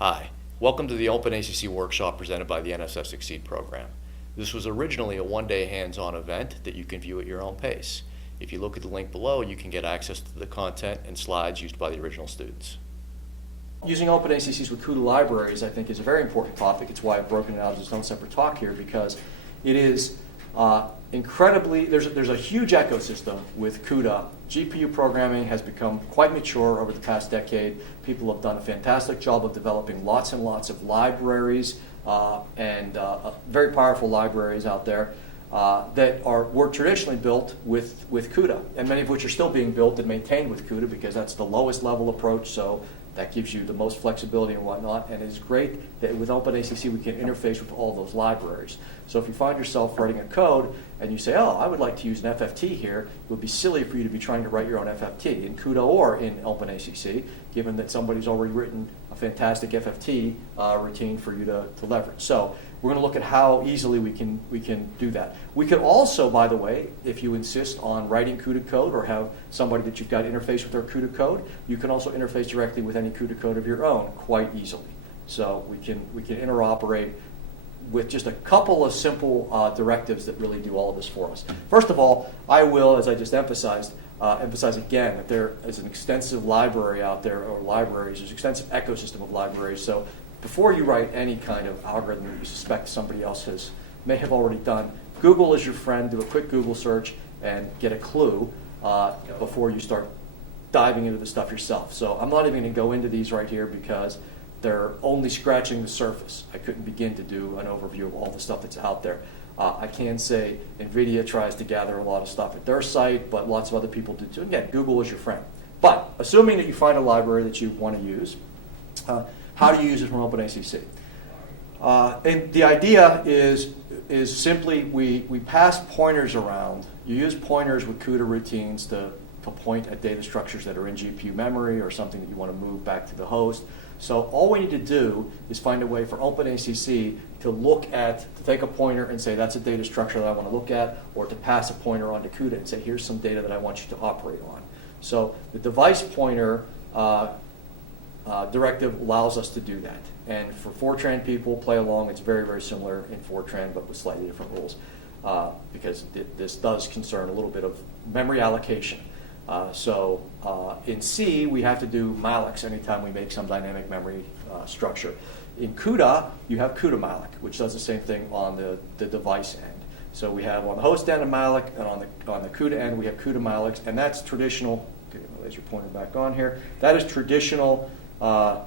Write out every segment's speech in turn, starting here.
Hi, welcome to the OpenACC workshop presented by the NSF XSEDE program. This was originally a one-day hands-on event that you can view at your own pace. If you look at the link below, you can get access to the content and slides used by the original students. Using OpenACC's with CUDA libraries, I think, is a very important topic. It's why I've broken it out as its own separate talk here, because it is incredibly, there's a huge ecosystem with CUDA. GPU programming has become quite mature over the past decade. People have done a fantastic job of developing lots and lots of libraries and very powerful libraries out there that were traditionally built with CUDA, and many of which are still being built and maintained with CUDA because that's the lowest level approach, so that gives you the most flexibility and whatnot, and it's great that with OpenACC we can interface with all those libraries. So if you find yourself writing a code and you say, oh, I would like to use an FFT here, it would be silly for you to be trying to write your own FFT in CUDA or in OpenACC, given that somebody's already written a fantastic FFT routine for you to leverage. So we're going to look at how easily we can do that. We can also, by the way, if you insist on writing CUDA code or have somebody that you've got to interface with their CUDA code, you can also interface directly with any CUDA code of your own quite easily. So we can interoperate with just a couple of simple directives that really do all of this for us. First of all, I will, as I just emphasize again that there is an extensive library out there, or libraries, there's an extensive ecosystem of libraries. So before you write any kind of algorithm that you suspect somebody else may have already done, Google is your friend. Do a quick Google search and get a clue before you start diving into the stuff yourself. So I'm not even going to go into these right here because they're only scratching the surface. I couldn't begin to do an overview of all the stuff that's out there. I can say NVIDIA tries to gather a lot of stuff at their site, but lots of other people do too. Again, Google is your friend. But assuming that you find a library that you want to use, how do you use it from OpenACC? And the idea is simply we pass pointers around. You use pointers with CUDA routines to point at data structures that are in GPU memory or something that you want to move back to the host. So all we need to do is find a way for OpenACC to take a pointer and say that's a data structure that I want to look at, or to pass a pointer onto CUDA and say here's some data that I want you to operate on. So the device pointer directive allows us to do that. And for Fortran people, play along. It's very, very similar in Fortran, but with slightly different rules, because this does concern a little bit of memory allocation. So in C, we have to do mallocs anytime we make some dynamic memory structure. In CUDA, you have CUDA malloc, which does the same thing on the device end. So we have on the host end a malloc, and on the CUDA end we have CUDA mallocs, and that's traditional. Get my laser pointer back on here. That is traditional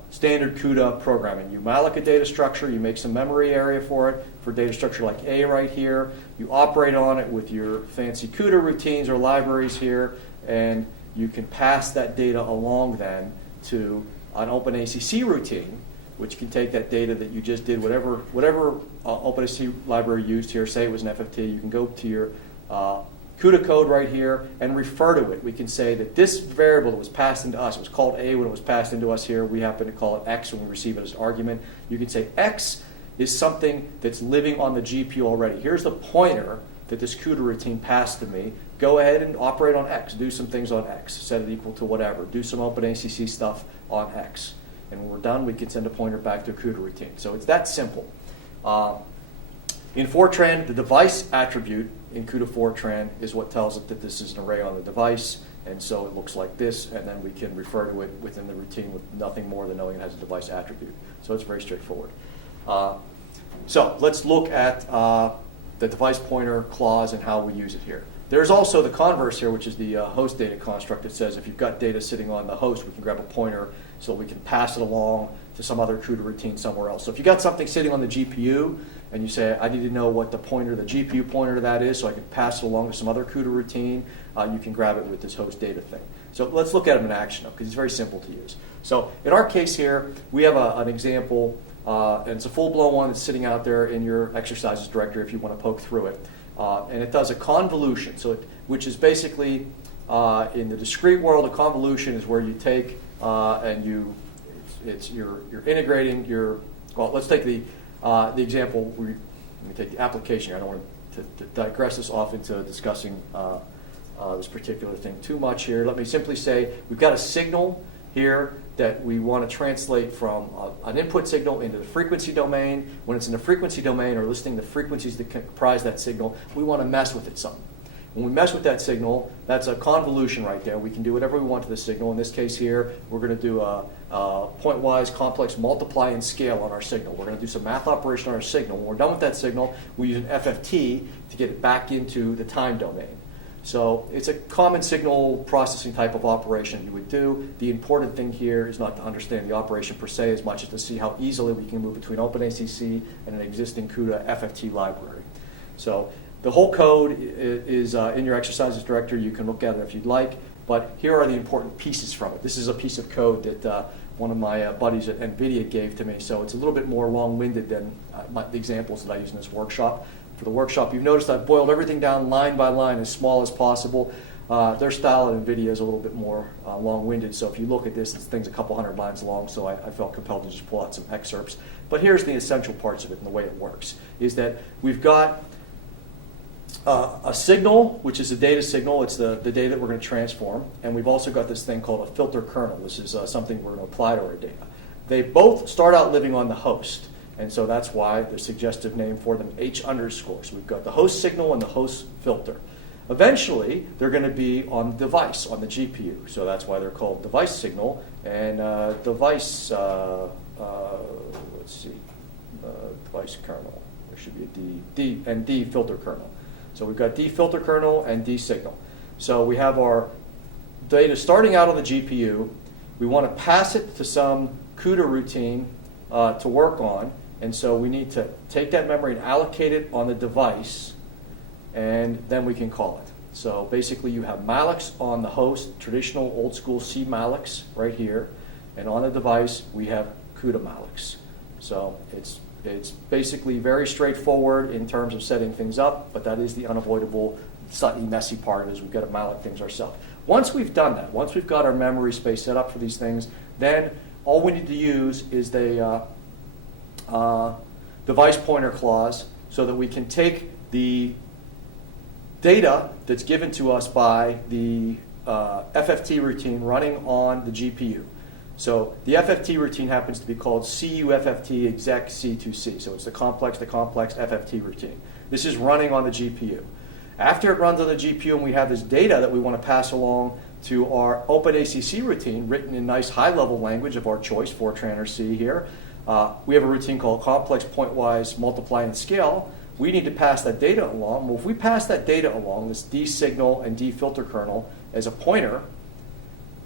standard CUDA programming. You malloc a data structure, you make some memory area for it, for data structure like A right here. You operate on it with your fancy CUDA routines or libraries here, and you can pass that data along then to an OpenACC routine, which can take that data that you just did, whatever OpenACC library used here, say it was an FFT, you can go to your CUDA code right here and refer to it. We can say that this variable that was passed into us, it was called A when it was passed into us here, we happen to call it X when we receive it as an argument. You can say X is something that's living on the GPU already. Here's the pointer that this CUDA routine passed to me. Go ahead and operate on X. Do some things on X. Set it equal to whatever. Do some OpenACC stuff on X. And when we're done, we can send a pointer back to a CUDA routine. So it's that simple. In Fortran, the device attribute in CUDA Fortran is what tells it that this is an array on the device, and so it looks like this, and then we can refer to it within the routine with nothing more than knowing it has a device attribute. So it's very straightforward. So let's look at the device pointer clause and how we use it here. There's also the converse here, which is the host data construct that says if you've got data sitting on the host, we can grab a pointer so we can pass it along to some other CUDA routine somewhere else. So if you got something sitting on the GPU and you say, I need to know what the GPU pointer to that is so I can pass it along to some other CUDA routine, you can grab it with this host data thing. So let's look at them in action because it's very simple to use. So in our case here, we have an example, and it's a full-blown one that's sitting out there in your exercises directory if you want to poke through it. And it does a convolution, which is basically, in the discrete world, a convolution is where you take and you're integrating well, let's take the example, let me take the application here. I don't want to digress this off into discussing this particular thing too much here. Let me simply say we've got a signal here that we want to translate from an input signal into the frequency domain. When it's in the frequency domain or listing the frequencies that comprise that signal, we want to mess with it some. When we mess with that signal, that's a convolution right there. We can do whatever we want to the signal. In this case here, we're going to do a pointwise complex multiply and scale on our signal. We're going to do some math operation on our signal. When we're done with that signal, we use an FFT to get it back into the time domain. So it's a common signal processing type of operation you would do. The important thing here is not to understand the operation per se as much as to see how easily we can move between OpenACC and an existing CUDA FFT library. So the whole code is in your exercises directory. You can look at it if you'd like, but here are the important pieces from it. This is a piece of code that one of my buddies at NVIDIA gave to me, so it's a little bit more long-winded than the examples that I use in this workshop. For the workshop, you've noticed I've boiled everything down line by line as small as possible. Their style at NVIDIA is a little bit more long-winded, so if you look at this, this thing's a couple hundred lines long, so I felt compelled to just pull out some excerpts. But here's the essential parts of it and the way it works, is that we've got a signal, which is a data signal. It's the data that we're going to transform. And we've also got this thing called a filter kernel. This is something we're going to apply to our data. They both start out living on the host. And so that's why the suggestive name for them, H underscore. So we've got the host signal and the host filter. Eventually, they're going to be on the device, on the GPU. So that's why they're called device signal and device, let's see, device kernel. There should be a D filter kernel. So we've got D filter kernel and D signal. So we have our data starting out on the GPU. We want to pass it to some CUDA routine to work on. And so we need to take that memory and allocate it on the device, and then we can call it. So basically you have mallocs on the host, traditional old school C mallocs right here. And on the device we have CUDA mallocs. So it's basically very straightforward in terms of setting things up, but that is the unavoidable, slightly messy part is we've got to malloc things ourselves. Once we've done that, once we've got our memory space set up for these things, then all we need to use is the device pointer clause so that we can take the data that's given to us by the FFT routine running on the GPU. So the FFT routine happens to be called CUFFT exec C2C. So it's the complex FFT routine. This is running on the GPU. After it runs on the GPU and we have this data that we want to pass along to our OpenACC routine written in nice high-level language of our choice, Fortran or C here, we have a routine called complex pointwise multiply and scale. We need to pass that data along. Well, if we pass that data along, this D signal and D filter kernel, as a pointer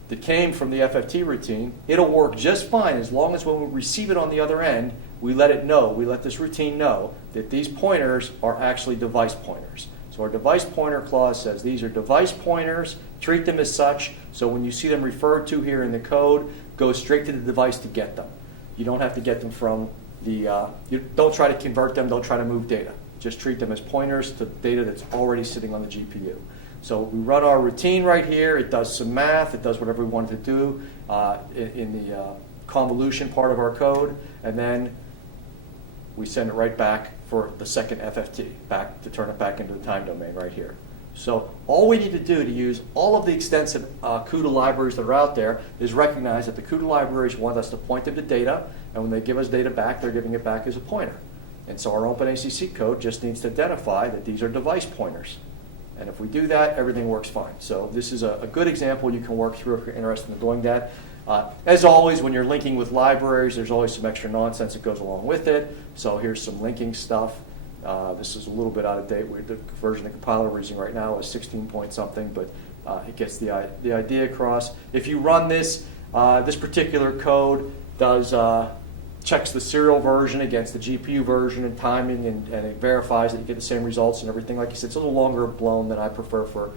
that came from the FFT routine, it'll work just fine as long as when we receive it on the other end, we let it know, we let this routine know that these pointers are actually device pointers. So our device pointer clause says these are device pointers, treat them as such, so when you see them referred to here in the code, go straight to the device to get them. You don't have to get them from the, don't try to convert them, don't try to move data. Just treat them as pointers to data that's already sitting on the GPU. So we run our routine right here. It does some math. It does whatever we want it to do in the convolution part of our code. And then we send it right back for the second FFT, back to turn it back into the time domain right here. So all we need to do to use all of the extensive CUDA libraries that are out there is recognize that the CUDA libraries want us to point them to data. And when they give us data back, they're giving it back as a pointer. And so our OpenACC code just needs to identify that these are device pointers. And if we do that, everything works fine. So this is a good example you can work through if you're interested in doing that. As always, when you're linking with libraries, there's always some extra nonsense that goes along with it. So here's some linking stuff. This is a little bit out of date. The version of the compiler we're using right now is 16 point something, but it gets the idea across. If you run this, this particular code does checks the serial version against the GPU version and timing, and it verifies that you get the same results and everything. Like you said, it's a little longer blown than I prefer for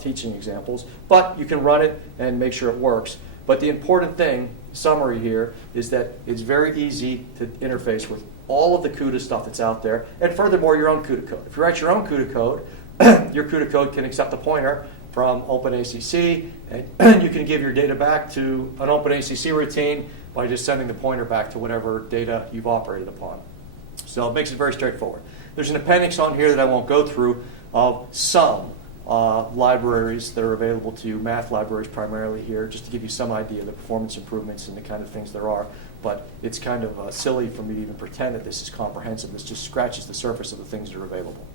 teaching examples, but you can run it and make sure it works. But the important thing, summary here, is that it's very easy to interface with all of the CUDA stuff that's out there, and furthermore, your own CUDA code. If you write your own CUDA code, your CUDA code can accept a pointer from OpenACC, and you can give your data back to an OpenACC routine by just sending the pointer back to whatever data you've operated upon. So it makes it very straightforward. There's an appendix on here that I won't go through of some libraries that are available to you, math libraries primarily here, just to give you some idea of the performance improvements and the kind of things there are. But it's kind of silly for me to even pretend that this is comprehensive. This just scratches the surface of the things that are available.